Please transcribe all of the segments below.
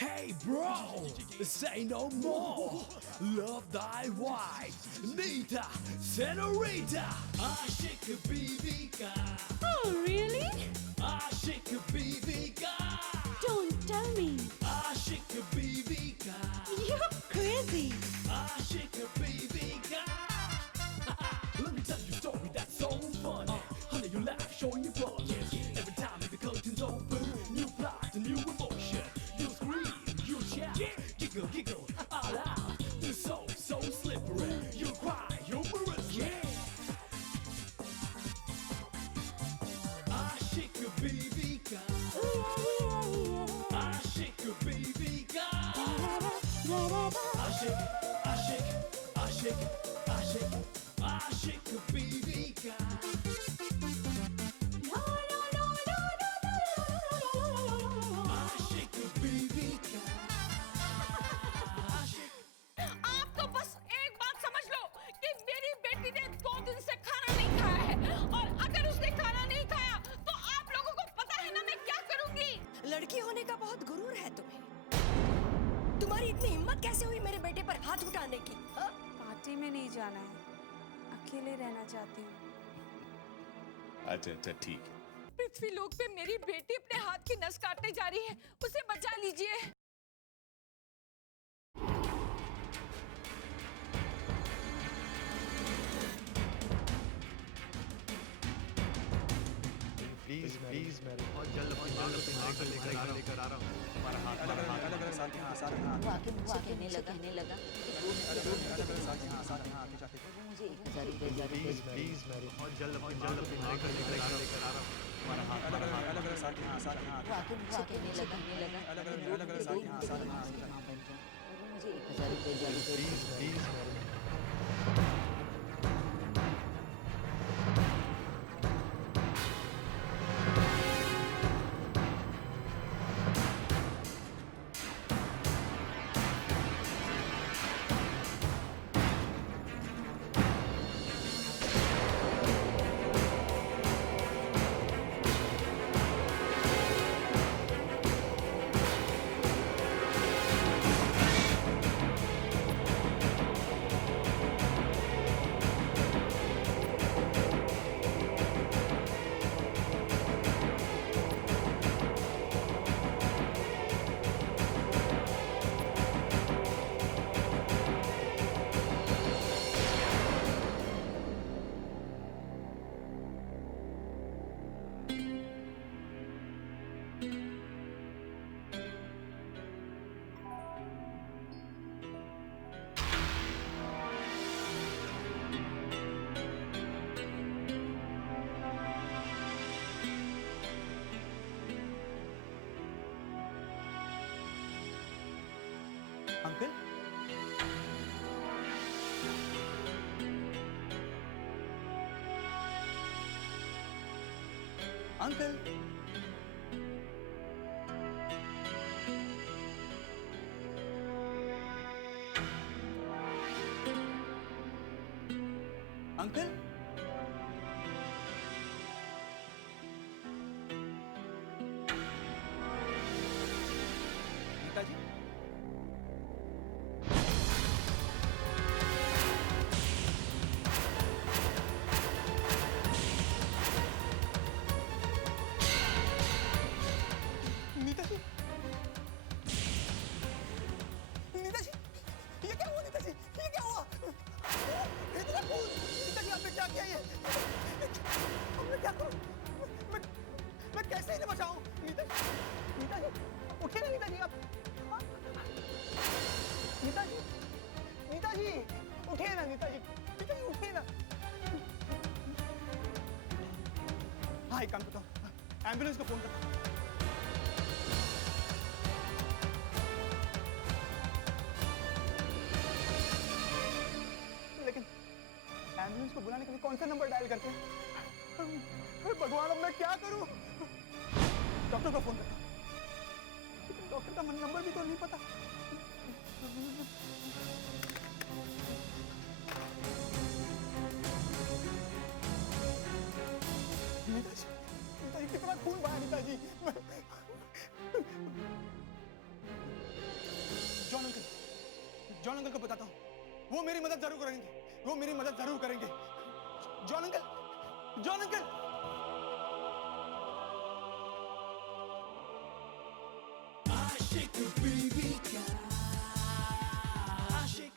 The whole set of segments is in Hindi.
Hey bro, say no more. Love thy wife, Nita, Senorita. Aşık Bibika. Oh, really? Aşık Bibika. Don't tell me. Aşık Bibika. You're crazy. Aşık Bibika. Let me tell you a story that's so funny. Honey, you laugh, showing your body. Every time the curtains open, new plot, a new emotion. You scream, you shout, giggle, giggle, all out. You're so slippery. You cry, humorously. Aşık Bibika. Aşık Bibika. Aşık, aşık, aşık, aşık, aşık Bibika. Aşık Bibika. Aşık. आप तो बस एक बात समझ लो कि मेरी बेटी ने 2 दिन से खाना नहीं खाया है और अगर उसने खाना नहीं खाया तो आप लोगों को पता है ना मैं क्या करूंगी। लड़की होने का बहुत गुरूर है तुम्हें। तुम्हारी इतनी हिम्मत कैसे हुई मेरे बेटे पर हाथ उठाने की? हाँ? पार्टी में नहीं जाना है, अकेले रहना चाहती हूँ। अच्छा ठीक है। पृथ्वी लोक पे मेरी बेटी अपने हाथ की नस काटने जा रही है, उसे बचा लीजिए। प्लीज मैरी बहुत जल्द लेकर आ रहा हूँ। अलग साथ कहने लगा अलग साथ मुझे 1000 रुपए प्लीज मैरी बहुत जल्द लेकर आ रहा हूँ। अलग साथ कहने लगा अलग साथ मुझे 1000 रुपए please Mary. Uncle uncle uncle नेताजी नेताजी नेताजी ये क्या हुआ? नेताजी ये क्या हुआ? इतना खून! नेताजी आपने क्या किया? ये अब मैं क्या करूं? मैं कैसे इन्हें बचाऊं? नेताजी नेताजी उठिए ना नेताजी आप। हाँ? नेताजी नेताजी उठिए ना नेताजी नेताजी उठिए ना। हाँ एक काम करता हूँ, एम्बुलेंस को फोन करता हूँ। लेकिन एम्बुलेंस को बुलाने के लिए कौन सा नंबर डायल करते हैं? भगवान अब मैं क्या करूं? डॉक्टर को फोन करता हूं। लेकिन डॉक्टर का नंबर भी तो नहीं पता। नेताजी कितना खून बहा नेताजी। अंकल को बताता हूँ, वो मेरी मदद जरूर करेंगे, वो मेरी मदद जरूर करेंगे। John uncle, John uncle. आशिक बीवी का आशिक।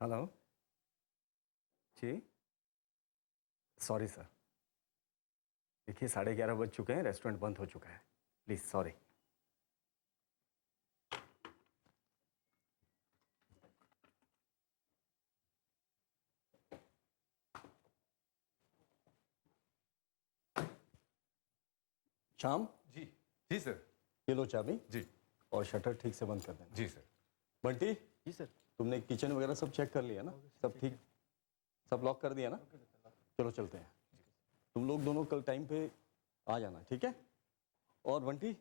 हेलो जी, सॉरी सर, देखिए 11:30 बज चुके हैं, रेस्टोरेंट बंद हो चुका है, please sorry. Shyam ji ji sir. ये लो चाबी जी और शटर ठीक से बंद कर देना। जी सर। बंटी, जी सर। तुमने किचन वगैरह सब चेक कर लिया ना? सब ठीक, सब लॉक कर दिया ना? चलो चलते हैं। तुम लोग दोनों कल टाइम पे आ जाना, ठीक है? और बंटी,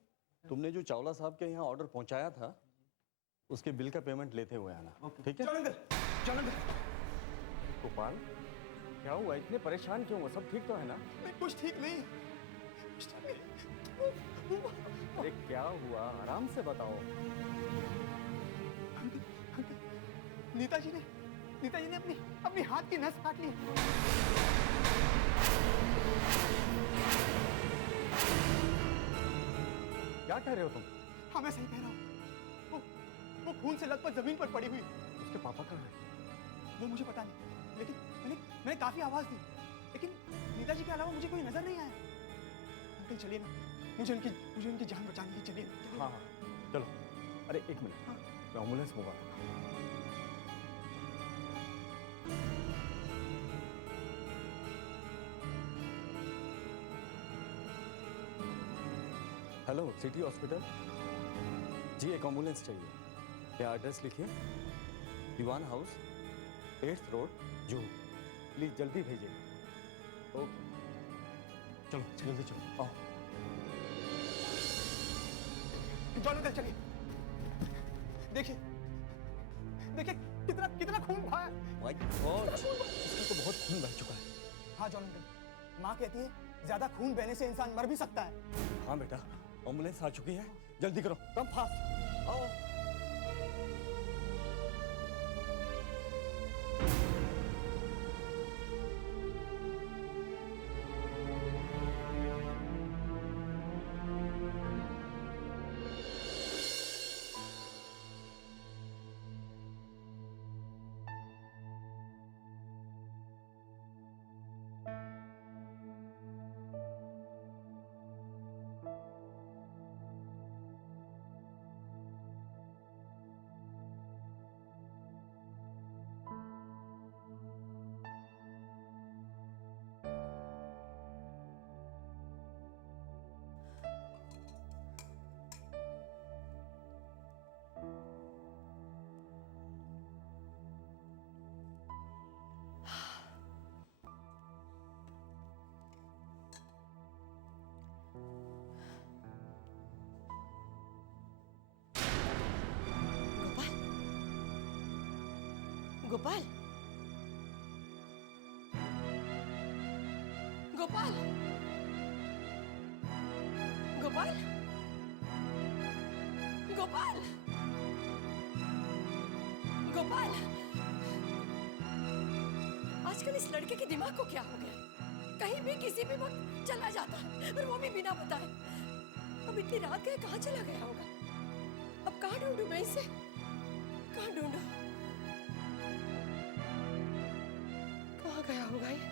तुमने जो चावला साहब के यहाँ ऑर्डर पहुँचाया था उसके बिल का पेमेंट लेते हुए आना, ठीक है? John uncle. गोपाल, क्या हुआ? इतने परेशान क्यों हो? सब ठीक तो है ना? नहीं, कुछ ठीक नहीं, कुछ ठीक नहीं। अरे क्या हुआ? आराम से बताओ। नीताजी ने अपनी हाथ की नस काट ली। क्या कह रहे हो तुम? हाँ, मैं सही कह रहा हूँ। वो खून से लथपथ जमीन पर पड़ी हुई। उसके पापा कहाँ हैं? वो मुझे पता नहीं, लेकिन मैंने काफी आवाज दी, लेकिन नीताजी के अलावा मुझे कोई नजर नहीं आया। अंकल चलिए ना, मुझे उनकी जान बचानी है, चलिए। हाँ हाँ चलो। अरे एक मिनट, मैं एम्बुलेंस मंगा देता हूँ। हेलो, सिटी हॉस्पिटल जी, एक एम्बुलेंस चाहिए। क्या एड्रेस लिखिए? Diwan house, 8th road, Juhu. Please जल्दी भेजिए। ओके, चलो जल्दी चलो, आओ। जॉन अंकल चलिए। देखिए कितना खून बहा है। माय गॉड, इसका तो बहुत खून बह चुका है। हाँ जॉन अंकल, माँ कहती है ज्यादा खून बहने से इंसान मर भी सकता है। हाँ बेटा, एम्बुलेंस आ चुकी है, जल्दी करो, कम फास्ट, आओ। गोपाल, गोपाल, गोपाल, गोपाल, गोपाल। आजकल इस लड़के के दिमाग को क्या हो गया? कहीं भी किसी भी वक्त चला जाता है, और वो भी बिना बताए। अब इतनी रात गए, कहाँ चला गया होगा? अब कहाँ ढूंढूं मैं इसे? कहाँ ढूंढूं? कहाँ गया होगा ये?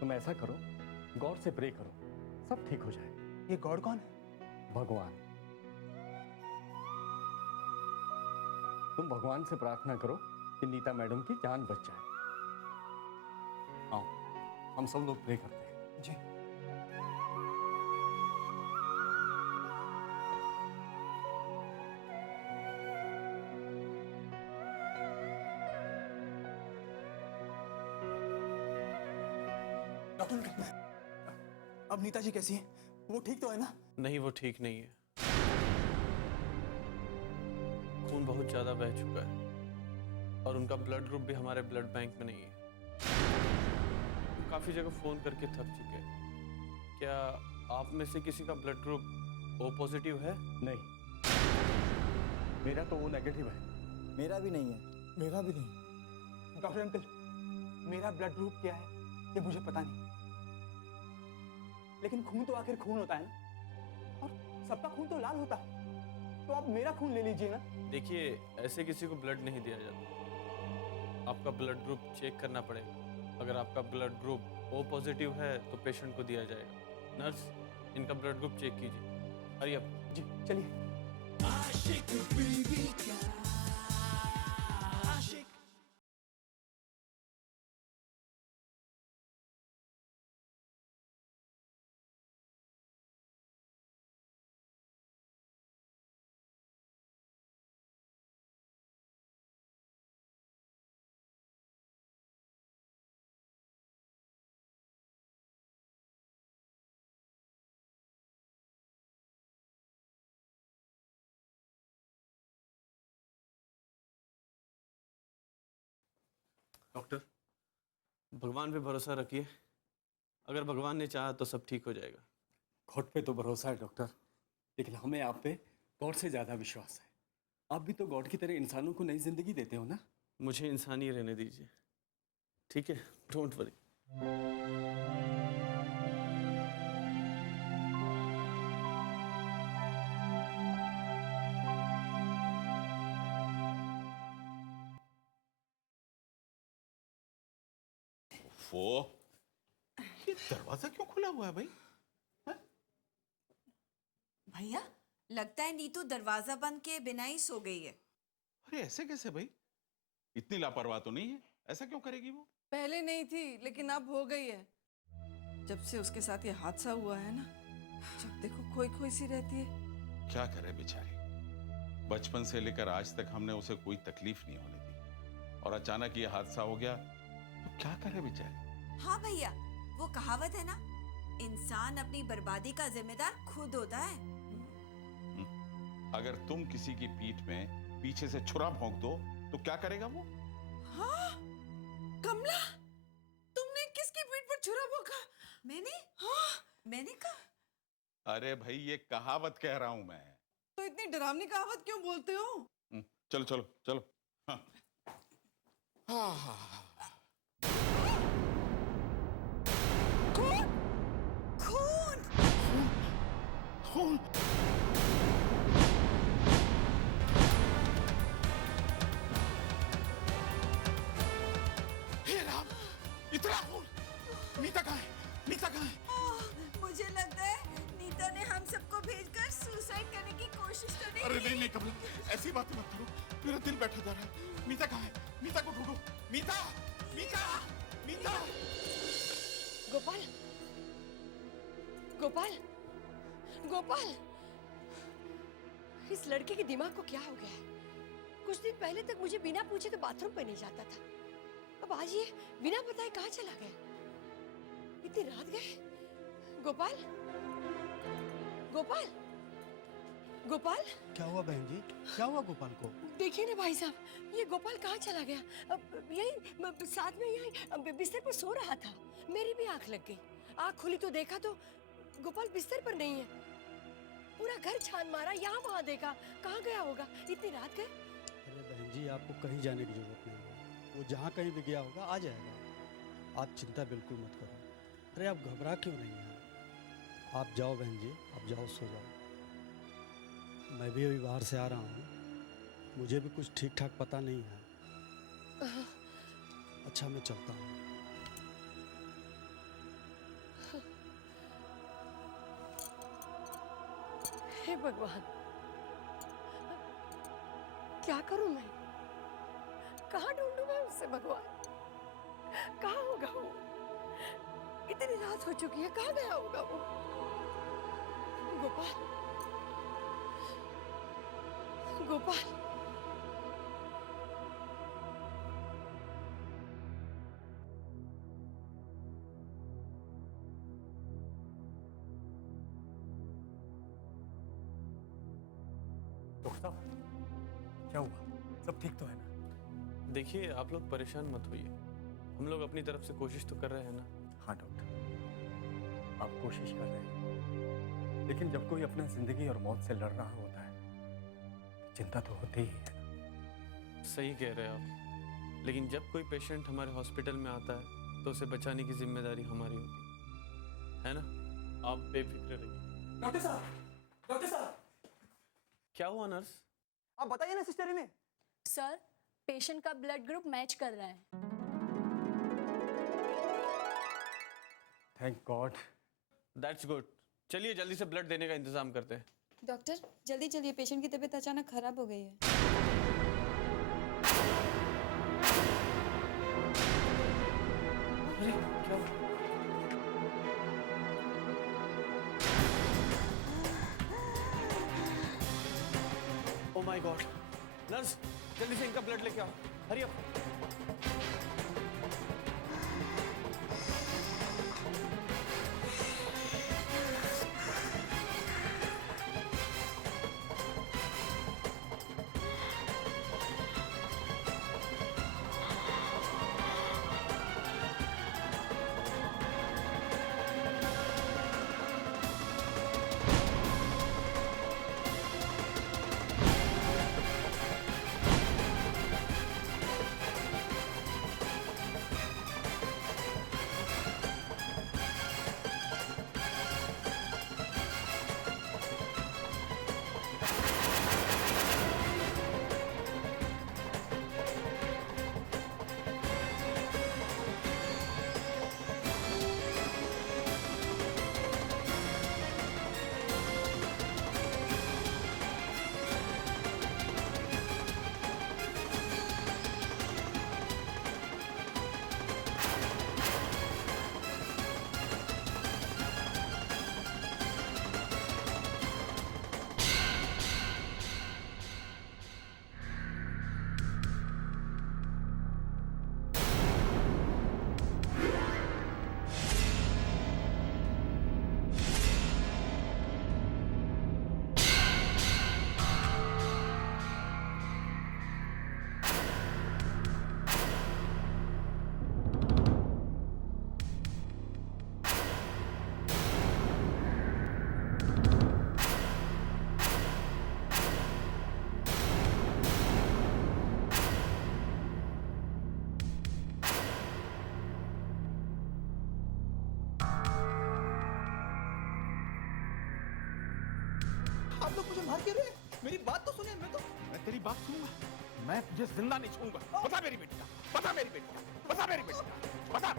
तुम ऐसा करो, गॉड से प्रे करो, सब ठीक हो जाएगा। ये गॉड कौन है? भगवान। तुम भगवान से प्रार्थना करो कि नीता मैडम की जान बच जाए। आओ, हम सब लोग प्रे करते हैं। जी। डॉक्टर, अब नीता जी कैसी है? वो ठीक तो है ना? नहीं, वो ठीक नहीं है। खून बहुत ज्यादा बह चुका है और उनका ब्लड ग्रुप भी हमारे ब्लड बैंक में नहीं है। हम काफी जगह फोन करके थक चुके हैं। क्या आप में से किसी का ब्लड ग्रुप ओ पॉजिटिव है? नहीं, मेरा तो वो नेगेटिव है। मेरा भी नहीं है। मेरा भी नहीं। डॉक्टर अंकल, मेरा ब्लड ग्रुप क्या है ये मुझे पता नहीं, लेकिन खून तो आखिर खून होता है ना, और सबका खून तो लाल होता है। तो आप मेरा खून ले लीजिए ना। देखिए, ऐसे किसी को ब्लड नहीं दिया जाता। आपका ब्लड ग्रुप चेक करना पड़ेगा। अगर आपका ब्लड ग्रुप ओ पॉजिटिव है तो पेशेंट को दिया जाएगा। नर्स, इनका ब्लड ग्रुप चेक कीजिए। Hurry up. जी चलिए। आशिक बीबी का आशिक। डॉक्टर, भगवान पे भरोसा रखिए। अगर भगवान ने चाहा तो सब ठीक हो जाएगा। गॉड पे तो भरोसा है डॉक्टर, लेकिन हमें आप पे गॉड से ज़्यादा विश्वास है। आप भी तो गॉड की तरह इंसानों को नई जिंदगी देते हो ना। मुझे इंसान ही रहने दीजिए, ठीक है? Don't worry. वो ये दरवाजा क्यों खुला हुआ है भाई? भैया, लगता है नीतू दरवाजा बंद किए बिना ही सो गई है। अरे ऐसे कैसे भाई? इतनी लापरवाह तो नहीं है, ऐसा क्यों करेगी वो? पहले नहीं थी, लेकिन अब हो गई है। जब से उसके साथ ये हादसा हुआ है ना, जब देखो खोई खोई सी रहती है। क्या करे बेचारी, बचपन से लेकर आज तक हमने उसे कोई तकलीफ नहीं होने दी, और अचानक ये हादसा हो गया तो क्या करे बेचारी। हाँ भैया, वो कहावत है ना, इंसान अपनी बर्बादी का जिम्मेदार खुद होता है। अगर तुम किसी की पीठ में पीछे से छुरा भोंक दो तो क्या करेगा वो? हाँ, कमला, तुमने किसकी पीठ पर छुरा भोंका? मैंने? हाँ, मैंने कहा? अरे भाई, ये कहावत कह रहा हूं मैं। तो इतनी डरावनी कहावत क्यों बोलते हो? चलो चलो चलो। हाँ। खून! खून! खून! हे राम, इतना खून! नीता कहाँ है? नीता कहाँ है? मुझे लगता है नीता ने हम सबको भेजकर सुसाइड करने की कोशिश तो नहीं अरे की? नहीं नहीं कमला, ऐसी बातें मत करो, मेरा दिल बैठा जा रहा है। नीता कहाँ है? नीता को ढूंढो। नीता! नीता! नीता! गोपाल, गोपाल, गोपाल, इस लड़के के दिमाग को क्या हो गया है? कुछ दिन पहले तक मुझे बिना पूछे तो बाथरूम पे नहीं जाता था, अब आज ये बिना बताए कहाँ चला गया? इतनी रात गए? गोपाल, गोपाल, गोपाल, क्या हुआ बहन जी? क्या हुआ गोपाल को? देखिए ना भाई साहब, ये गोपाल कहाँ चला गया? अब यही साथ में यही बिस्तर पर सो रहा था, मेरी भी आंख लग गई। आंख खुली तो देखा तो गोपाल बिस्तर पर नहीं है। पूरा घर छान मारा, यहाँ वहाँ देखा, कहाँ गया होगा? इतनी रात गए? अरे बहन जी, आपको कहीं जाने की जरूरत नहीं है, वो जहाँ कहीं भी गया होगा आ जाएगा। आप चिंता बिल्कुल मत करो। अरे आप घबरा क्यों नहीं हैं? आप जाओ बहन जी, आप जाओ, सो जाओ। मैं भी अभी बाहर से आ रहा हूँ, मुझे भी कुछ ठीक ठाक पता नहीं है। अच्छा, मैं चलता हूँ। हे भगवान, क्या करूं मैं? कहाँ ढूंढूं मैं उससे भगवान? कहाँ होगा वो? इतनी रात हो चुकी है, कहाँ गया होगा वो? गोपाल, गोपाल, डॉक्टर साहब क्या हुआ? सब ठीक तो है ना? देखिए, आप लोग परेशान मत होइए, हम लोग अपनी तरफ से कोशिश तो कर रहे हैं ना। हाँ डॉक्टर, आप कोशिश कर रहे हैं, लेकिन जब कोई अपने जिंदगी और मौत से लड़ रहा होता है तो चिंता तो होती ही है ना। सही कह रहे हैं आप, लेकिन जब कोई पेशेंट हमारे हॉस्पिटल में आता है तो उसे बचाने की जिम्मेदारी हमारी होती है ना? आप बेफिक्र रहिए। डॉक्टर साहब, डॉक्टर साहब, क्या हुआ नर्स? आप बताइए ना सिस्टर इन्हें। सर, पेशेंट का ब्लड ग्रुप मैच कर रहा है। Thank God. That's good. चलिए जल्दी से ब्लड देने का इंतजाम करते हैं। डॉक्टर जल्दी चलिए, पेशेंट की तबीयत अचानक खराब हो गई है। अरे क्या हुआ? Oh my God. नर्स, जल्दी से इनका ब्लड लेके आओ, हरी अप। आप लोग मुझे मार क्यों रहे हैं? मेरी बात तो सुनिए। मैं तेरी बात सुनूंगा। मैं तुझे जिंदा नहीं छोड़ूंगा। बता मेरी बेटी का, बता मेरी बेटी का, बता मेरी बेटी का, बता।